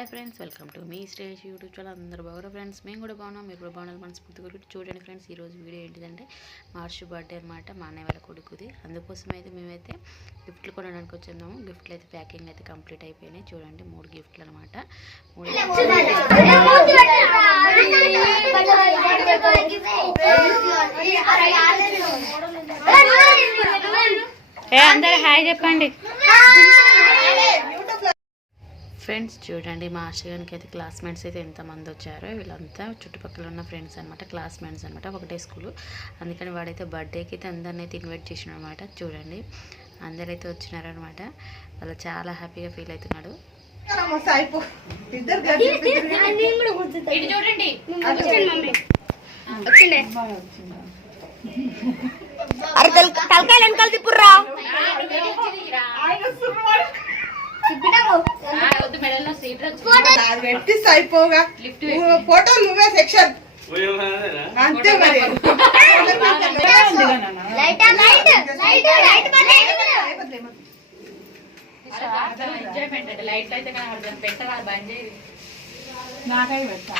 Hi friends, welcome to me Shresh YouTube channel. అందరూ బాగున్నారు friends, మేము కూడా బాగున్నాం, మీరు కూడా బాగున్నారు మనస్ఫూర్తిగా చూడండి ఫ్రెండ్స్. ఈరోజు వీడియో ఏంటిదంటే మార్చ్ బర్త్డే అనమాట, మా అన్నయ్య వాళ్ళ కొడుకుది. అందుకోసం అయితే మేమైతే గిఫ్ట్లు కొనడానికి వచ్చాము. గిఫ్ట్లు అయితే ప్యాకింగ్ అయితే కంప్లీట్ అయిపోయినాయి. చూడండి 3 గిఫ్ట్లు అనమాట. అందరూ హాయ్ చెప్పండి ఫ్రెండ్స్. చూడండి మా ఆశయానికి అయితే క్లాస్మేట్స్ అయితే ఎంతమంది వచ్చారో, వీళ్ళంతా చుట్టుపక్కల ఉన్న ఫ్రెండ్స్ అనమాట, క్లాస్మేట్స్ అనమాట, ఒకటే స్కూలు. అందుకని వాడైతే బర్త్డేకి అయితే అందరిని అయితే ఇన్వైట్ చేసినాడు అనమాట. చూడండి అందరైతే వచ్చినారనమాట. వాళ్ళు చాలా హ్యాపీగా ఫీల్ అవుతున్నాడు. అయిపోగా ఫోటోలు నువ్వే సెక్షన్ అంతే మరి.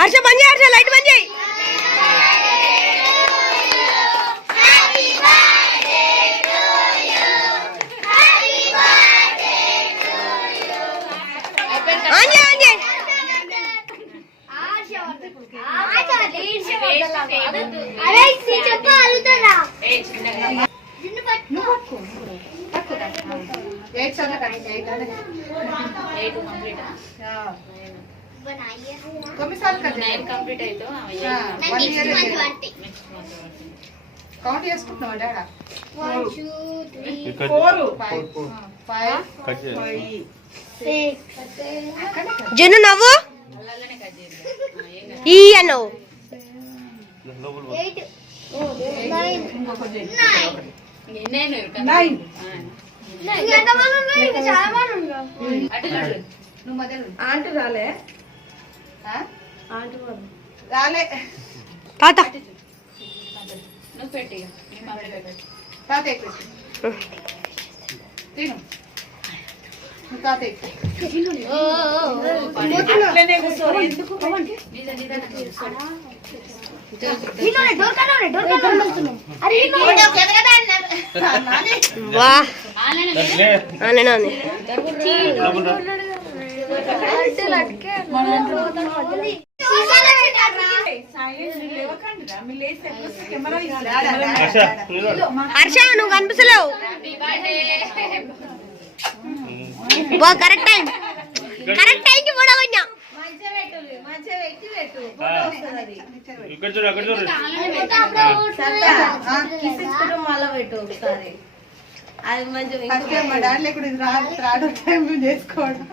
హర్ష బంద్ చేయి, హర్ష లైట్ బంద్ చేయి. కౌంట్ చేసుకుంటున్నావు డాడా? జను నవ్వు ఈ అను ఆంటీ రాలే రాలే తాత నువ్వు పెట్టి తాత తిను తాత హర్ష నువ్వు కనిపిస్తలేవు. కరెక్ట్ టైం కి ఫోటో కొన్నా. అది మంచిగా మా డాడీ లేకుండా రాడు టైం చేసుకోవడం.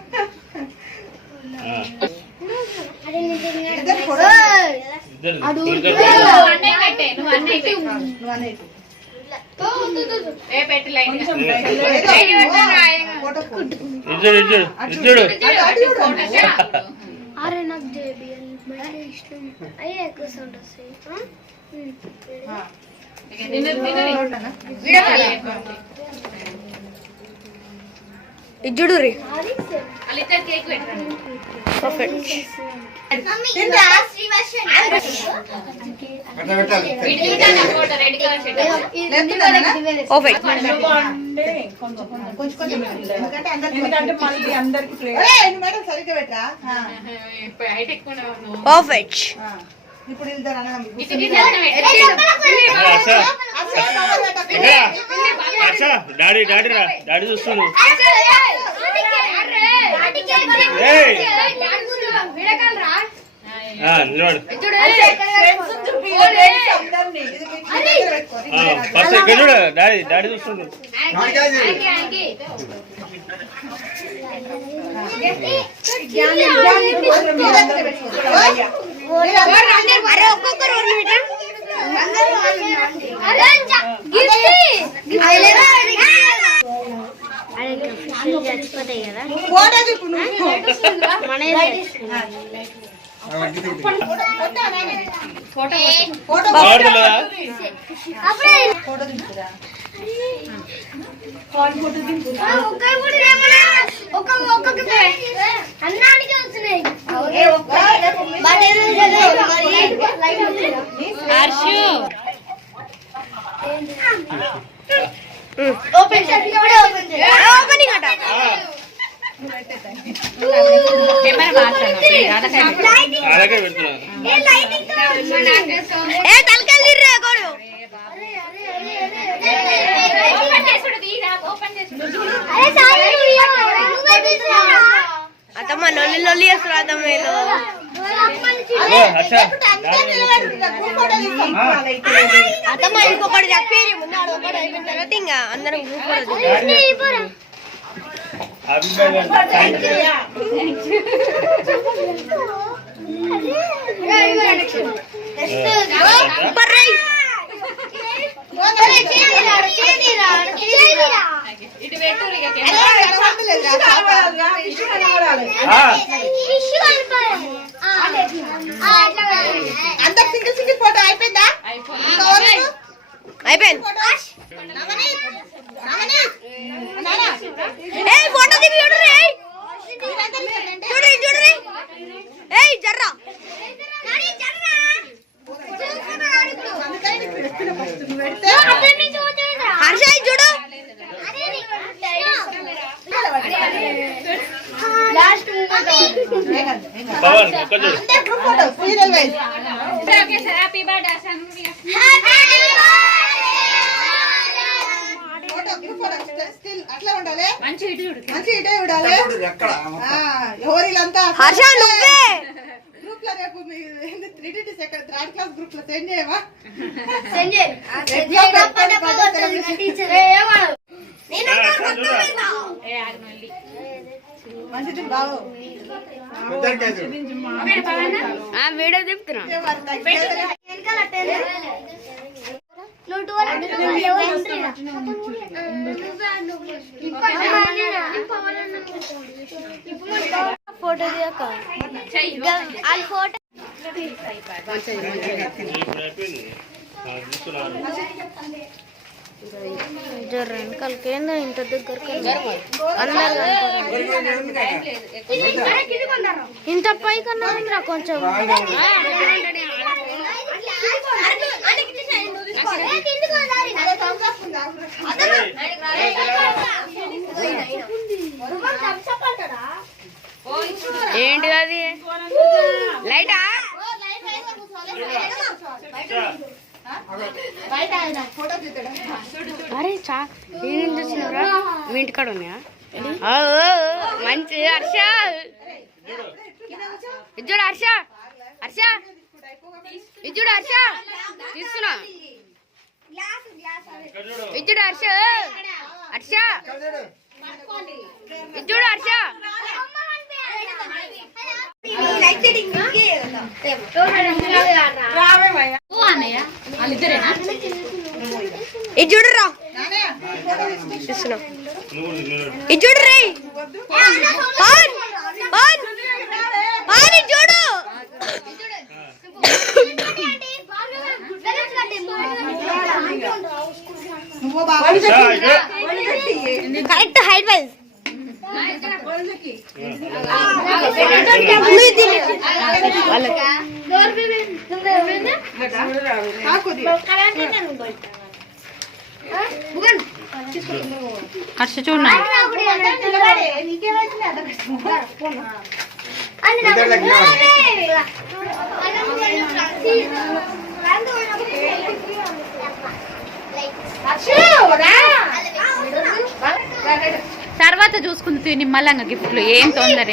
అరే నాకు జేబిఎల్ అంటే ఇష్టం. అయ్యే ఎక్కువ సౌండ్ వస్తాయి. ఇజ్జుడు రీ పర్ఫెక్ట్. ఇప్పుడు డాడీ డాడీ రా, డాడీ చూస్తాను. చూడు డాడీ, డాడీ చూస్తుండు. అరే ఒక్కొక్కరు చచ్చిపోతాయి కదా ఫోటో అన్నానికి వచ్చినాయి. హర్షు ఓపెనింగ్ అట కెమెరా మాట్లాడు అలాగే పెడుతున్నా ఏ తలకాయలు తిర్రా కోడు అతమ్మ లొల్లి లొల్లి చేస్తున్నా అతమ్మ వీళ్ళు హర్ష అతమ్మ ఇంకొకటి చెప్పేది ముందు ఆడొకటి అయిపోయిన తర్వాత ఇంకా అందరం గ్రూప్ అందరు సింగిల్ సింగిల్ ఫోటో అయిపోయిందా? అయిపోయింది ఫోటో దిగి చూడరు చూడు చూడరు ఏయ్ జర్రా హర్ష చూడు పవన్ ఒక్క చూడు group photo serial wise photo group photo still అట్లా ఉండాలి మంచి ఇటే ఉండాలి ఎవరిలంతా హర్ష నువ్వే గ్రూప్ లో రేపు త్రీటీ సెకండ్ థర్డ్ క్లాస్ గ్రూప్ లో సెండ్ చేయవా మంచిది బాబు వీడియో చెప్తున్నా ఫోటో దిగక అది ఫోటో జర వెనకాలకి ఏందో ఇంత దగ్గరకు ఇంత పైకన్నా ఉందిరా కొంచెం ఏంటి అది లైటా అరే చా ఏం చూసినవరా మీ ఇంటికాడ ఉన్నాయా మంచి హర్ష ఇజ్జుడు హర్ష హర్ష ఇజ్జుడు హర్ష తీసుకున్నా ఇజ్జుడు హర్ష హర్ష ఇజ్జుడు హర్ష ఇది చూడరా ఇది చూడరే చూడు కరెక్ట్ హైట్ వైజ్ హర్ష చూడండి తర్వాత చూసుకుంది నిమ్మలంగా గిఫ్ట్లు ఏం తొందర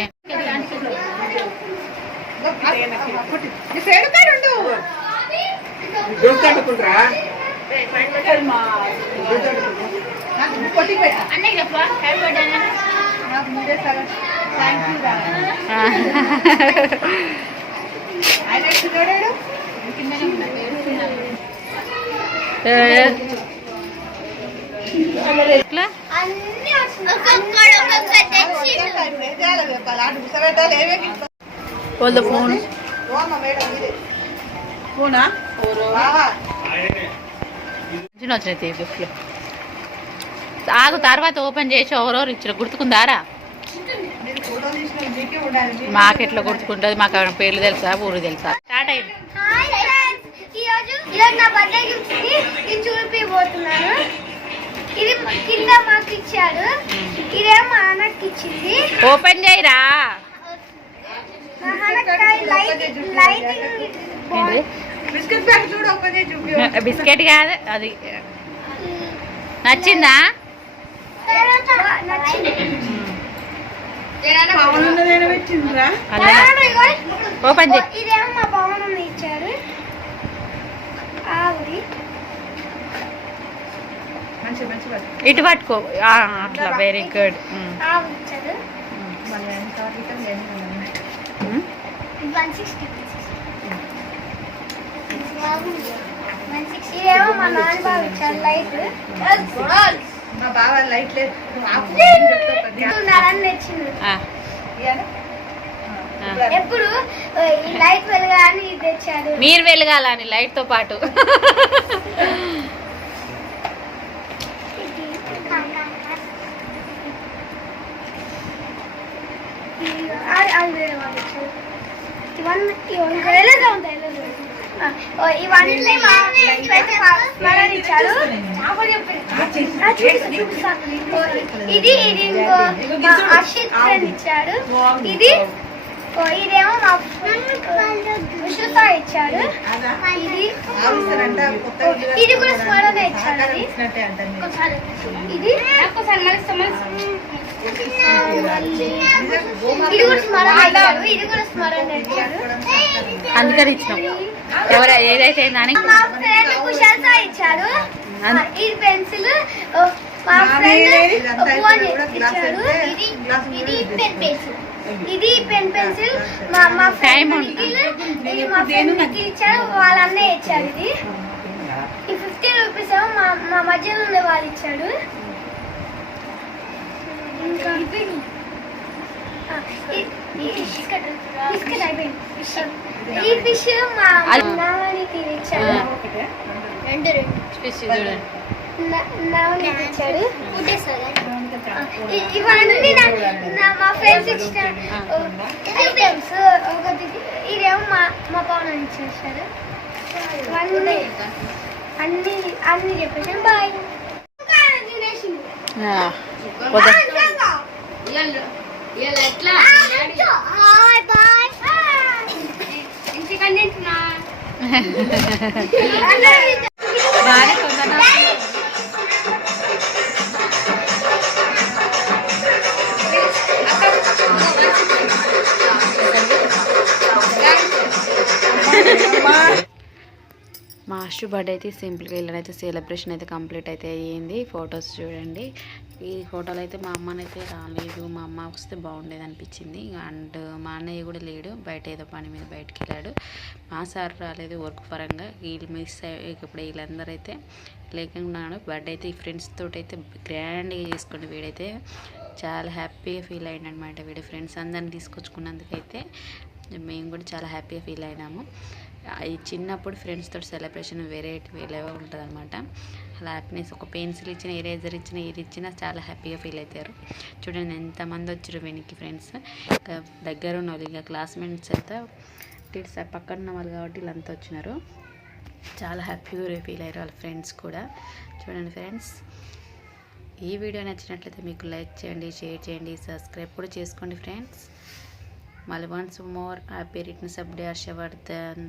ఎట్లా వాళ్ళ ఫోన్ వచ్చినాయి గిఫ్ట్లు ఆగు తర్వాత ఓపెన్ చేసి ఎవరెవరు ఇచ్చిన గుర్తుకుందారా మాకెట్లా గుర్తుకుంటుంది మాకు పేర్లు తెలుసా ఊరు తెలుసా స్టార్ట్ అయింది ఈరోజు నా బర్త్డే గిఫ్ట్ ఇది చూపిపోతున్నాను. ఇది కింద మాకు ఇచ్చాడు, ఇదేమో మా అన్నకి ఇచ్చింది. ఓపెన్ చేయరా. మా అన్నకి లైటింగ్ బిస్కెట్ ప్యాక్ చూడు ఒకటే చూపి. బిస్కెట్ కాదు అది. నచ్చిందా? నచ్చింది. పవన్ ఉన్నదేనా పెట్టిండ్రా? ఓపెన్ చేయి. ఇదేమో మా పవన్ ఇచ్చారు. ఆవిరి మంచి మంచి ఇటు పట్టుకో. అట్లా వెరీ గుడ్. ఆవిరి ఇచ్చారు. మళ్ళీ ఎంత రిటర్న్ చేయాలి? 160. ఇదేమో మా నాన్న బాబు ఇచ్చారు లైట్. మా బావ లైట్ లేదు ఉండాలని తెచ్చింది. ఎప్పుడు ఈ లైట్ వెలగాలని ఇది తెచ్చాడు. మీరు వెలగాలని లైట్ తో పాటు. అది వేరే వాళ్ళు ఇచ్చారు. ఇవన్నీ మా స్మరణ ఇచ్చారు. ఇది ఇంకో మా అర్షిత్ ఫ్రెండ్ ఇచ్చాడు. ఇదేమో మా విశ్వత ఇచ్చాడు. ఇది కూడా స్మరణ ఇచ్చాడు. ఇది ఇది కూడా స్మరణ ఇచ్చాడు. ఇది కూడా స్మరణ ఇచ్చాడు. అందుకని ఇచ్చినాం. ఎవరు ఏదైతే దానికి మా ఫ్రెండ్ కుశల్ సాయి ఇచ్చాడు. ఈ పెన్సిల్ మా ఫ్రెండ్ ఇచ్చాడు. ఇది పెన్ పెన్సిల్. ఇది పెన్ పెన్సిల్ మా ఫ్రెండ్ ఇది మా ఫ్రెండ్ ఇచ్చాడు. వాళ్ళన్నే ఇచ్చారు. ఇది ఈ 50 రూపీస్ మా మధ్యలో ఉండే వాళ్ళు ఇచ్చాడు. ఇంకా బిస్కెట్ అయిపోయింది. ఈ ఫిష్ మా నాన్నకి ఇచ్చాడు. రెండు నాన్నకి ఇచ్చాడు. ఇవన్నీ మా ఫ్రెండ్స్ ఇచ్చిన ఐటమ్స్. ఒకటి ఇదేమో మా పవన్ ఇచ్చేసాడు. ఇవన్నీ అన్ని చెప్పేసాను. బాయ్. మా అశ్వ బర్త్డే అయితే సింపుల్గా ఇలానైతే సెలబ్రేషన్ అయితే కంప్లీట్ అయితే అయ్యింది. ఫొటోస్ చూడండి. ఈ ఫోటోలు అయితే మా అమ్మనైతే రాలేదు. మా అమ్మ వస్తే బాగుండేది అనిపించింది. అండ్ మా అన్నయ్య కూడా లేడు, బయట ఏదో పని మీద బయటకు వెళ్ళాడు. మా సార్ రాలేదు వర్క్ పరంగా. వీళ్ళు మిస్ ఇప్పుడు వీళ్ళందరూ అయితే లేకున్నాడు. బర్త్డే అయితే ఈ ఫ్రెండ్స్ తోటి అయితే గ్రాండ్గా చేసుకోండి. వీడైతే చాలా హ్యాపీగా ఫీల్ అయ్యాడు అనమాట. వీడి ఫ్రెండ్స్ అందరిని తీసుకొచ్చుకున్నందుకైతే మేము కూడా చాలా హ్యాపీగా ఫీల్ అయినాము. ఈ చిన్నప్పుడు ఫ్రెండ్స్ తోటి సెలబ్రేషన్ వేరే ఉంటుంది అనమాట. అలా హ్యాపీనెస్. ఒక పెన్సిల్ ఇచ్చిన, ఎరేజర్ ఇచ్చిన, ఏది ఇచ్చినా చాలా హ్యాపీగా ఫీల్ అవుతారు. చూడండి ఎంతమంది వచ్చారు వెనక్కి ఫ్రెండ్స్. ఇంకా దగ్గర ఉన్న వాళ్ళు, ఇంకా క్లాస్మేట్స్ అయితే టీచర్స్ పక్కన ఉన్న వాళ్ళు కాబట్టి వీళ్ళంతా వచ్చినారు. చాలా హ్యాపీగా ఫీల్ అయ్యారు వాళ్ళ ఫ్రెండ్స్ కూడా. చూడండి ఫ్రెండ్స్, ఈ వీడియో నచ్చినట్లయితే మీకు లైక్ చేయండి, షేర్ చేయండి, సబ్స్క్రైబ్ కూడా చేసుకోండి ఫ్రెండ్స్. మళ్ళీ once more happy returns of day Harshavardhan.